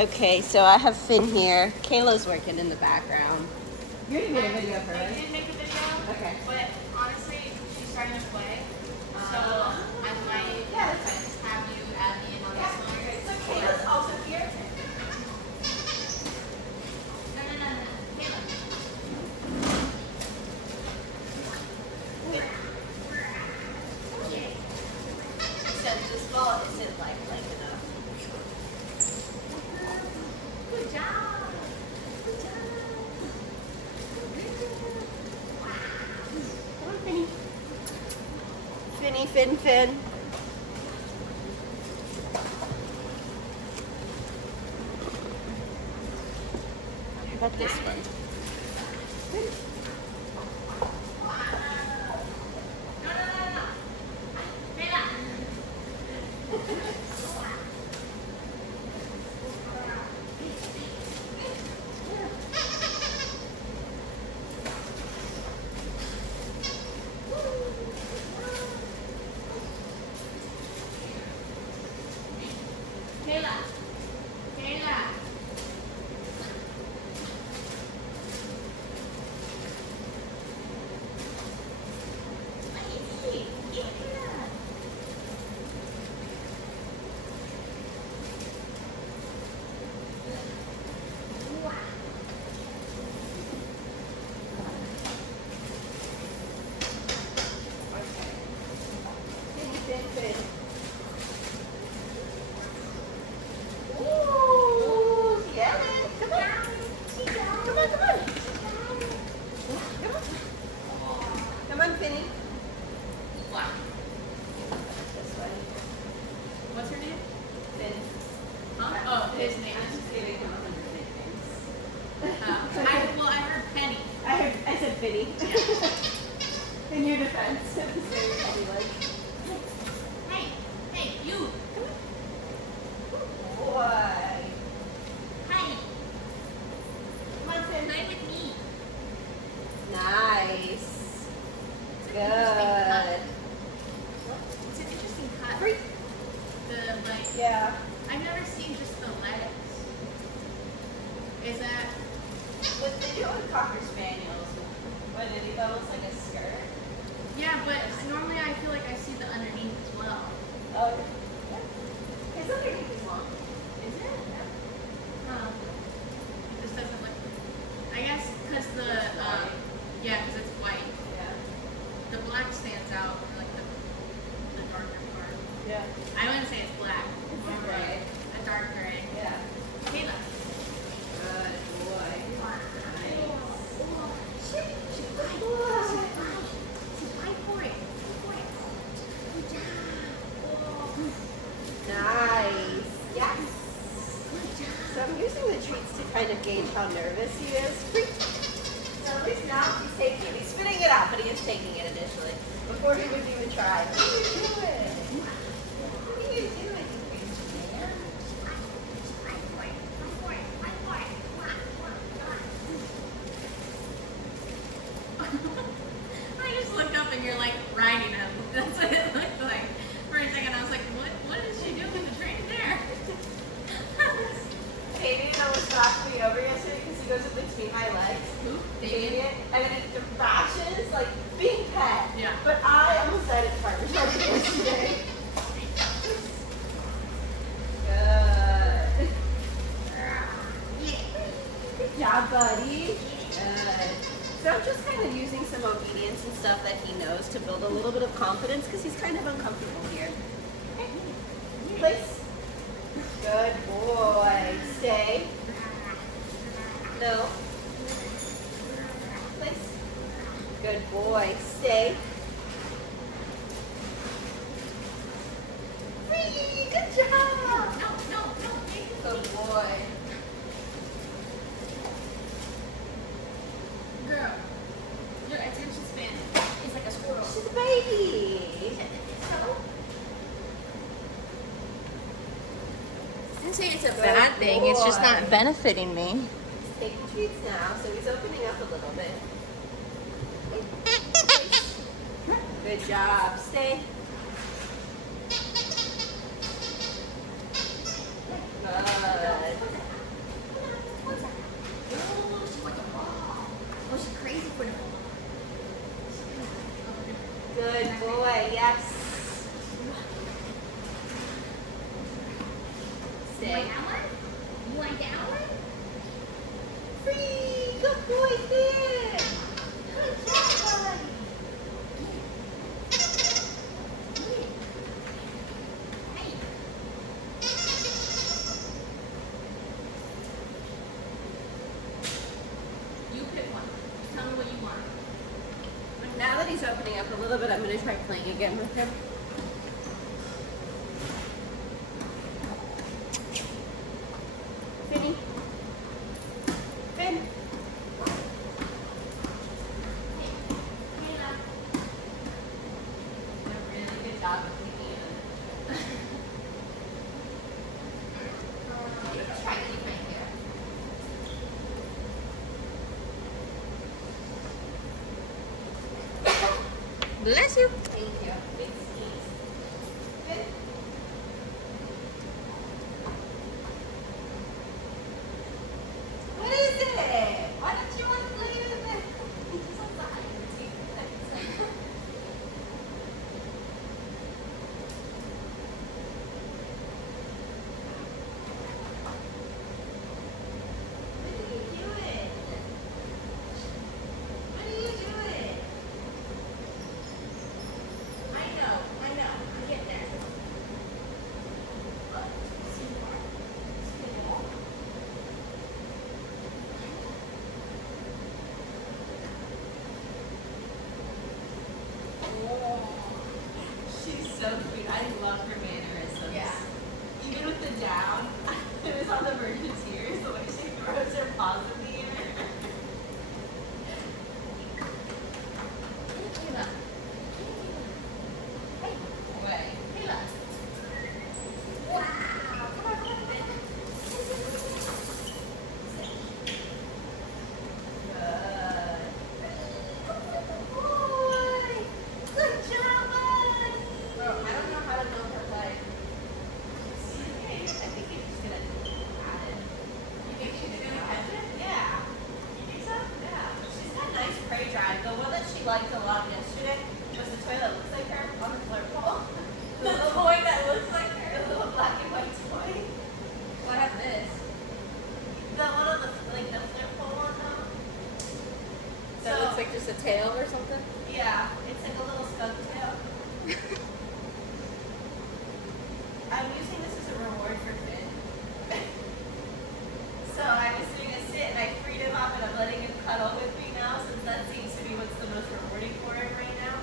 Okay, so I have Finn here. Kayla's working in the background. You're gonna get a video of her, I right? did make a video. Okay. But honestly, she's starting to play. So I might have you add me in on this one. So Kayla's also here. No. Caleb. Except this ball isn't like enough. Good job. Good job. Come on, Finny. Finn. How about this one? No. Kayla. Kayla. Finn. Ooh, yeah. Come on. Come on, Finny. Wow. This way. What's her name? Finn. Huh? Oh, his name. I'm just giving him 100 nicknames. I heard Penny. I said Finny. In your defense. Hey, you. Boy. Hey, Come on, Finn. play with me. Nice. It's an interesting cut. Good. It's an interesting cut. Freak. Yeah. I've never seen just the legs. Is that? What they do with Cocker Spaniels, where they leave almost like a skirt. Yeah, but normally I feel like I see the underneath as well. Oh, yeah. It's underneath as long. Is it? Huh. It just doesn't look. I guess because because it's white. Yeah. The black stands out for like the darker part. Yeah. I wouldn't say it's black. It's More gray. like a dark gray. Yeah. Kayla. Good boy. Nice. Yes. So I'm using the treats to kind of gauge how nervous he is. So at least now he's spitting it out, but he is taking it initially. Before he would even try. What are you doing? What are you doing? I just looked up and you're like riding him. That's what it looked like. For a second I was like, what is she doing with the train there? Katie almost knocked me over yesterday because he goes in between my legs. Who? David. And then it thrashes like being pet. Yeah. But I almost died at the farmer's market yesterday. Good. Good job, buddy. Good. So I'm just kind of using some obedience and stuff that he knows to build a little bit of confidence because he's kind of uncomfortable here. Place. Good boy. Stay. No. Place. Good boy. Stay. Free. Good job. No. Good boy. Girl, your attention span is like a squirrel. She's a baby. I didn't say it's a Good bad thing, it's just boy. not benefiting me. He's taking treats now, so he's opening up a little bit. Good job. Stay. Good. Stay. want that one? You want that one? Free! Good boy, Finn! Good job, buddy. Hey. You pick one. Tell me what you want. Now that he's opening up a little bit, I'm going to try playing again with him. Finny. Finn. Kayla. Did a really good job of picking it. Try to keep right here. Bless you. Thank you. Big sneeze. Good. What is it? Why don't you want to play with it? It's so fun. What are you doing? What are you doing? I know. I'm getting there. She's so cute. I love her mannerisms. Yeah. Even with the down, it was on the verge of tears, the way she throws her paws in the air. Kayla. Hey, Way. Kayla. Wow. Come on, Finn. Good boy. Good job, buddy. Bro, I don't know how to know her leg. Okay, I think you're just gonna add it. You think she's gonna catch it? Yeah. You think so? Yeah. She's got nice prey drive. The one that she liked a lot yesterday was the toy that looks like her on the flirt pole. The toy that looks like her? The little black and white toy. Well, I have this. The one on the flirt pole one though. That looks like just a tail or something? Yeah, it's like a little skunk tail. I'm using this as a reward for Finn. So I was doing a sit and I freed him up and I'm letting him cuddle with me now since that seems to be what's the most rewarding for him right now.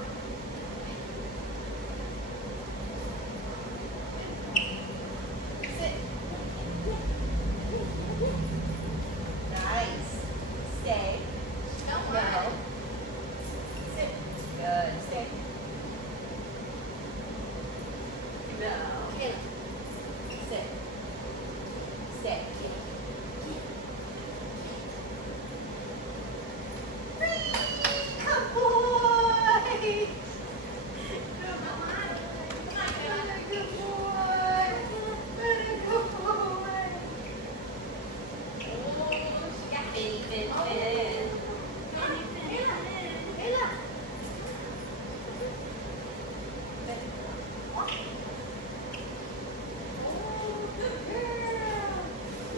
Sit. Nice. Stay. Don't No. worry. Sit. Good. Stay. No. Kayla. Sit. Stay. Free! Good boy! Good boy! Good boy! Good boy! Oh, she got Fin, fin, Oh. fin. Kayla. Kayla. Oh, good girl.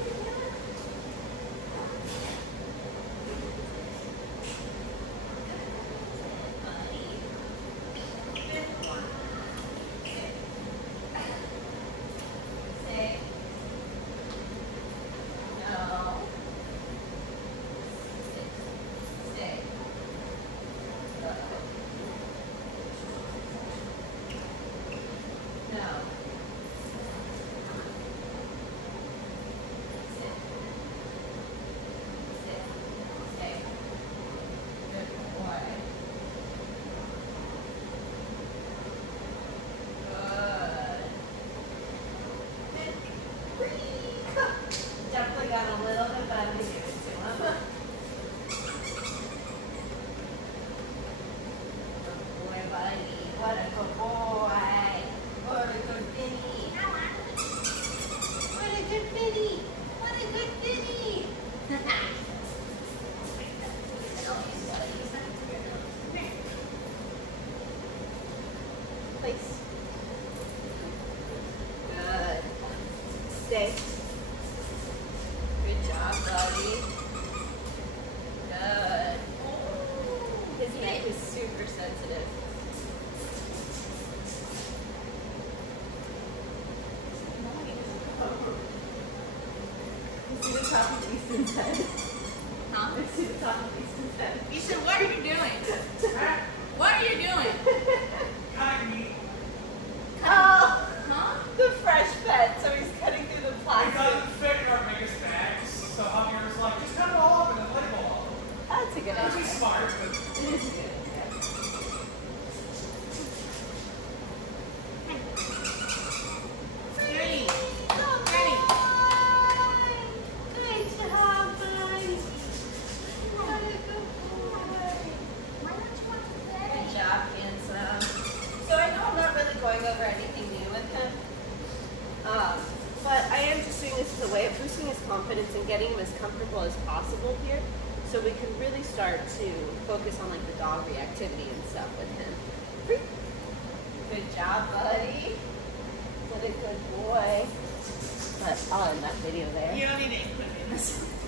job, buddy. Good. His neck is super sensitive. You see the top of Easton's head? Huh? You see the top of Easton's head? Easton, what are you doing? What are you doing? Cutting meat. Oh, Huh? the fresh pet. So he's cutting through the We plastic. doesn't fit in our biggest bags, so Javier was like, just cut it all up and then label all. That's a good Which idea. is smart, but It is a good idea. Ready. Ready. Good job, buddy. What a good boy. Good job, handsome. So I know I'm not really going over anything new with him, but I am just doing this as a way of boosting his confidence and getting him as comfortable as possible here, so we can really start to focus on like the dog reactivity and stuff with him. Good job, buddy. What a good boy. But I'll end that video there. You don't need to include me in this.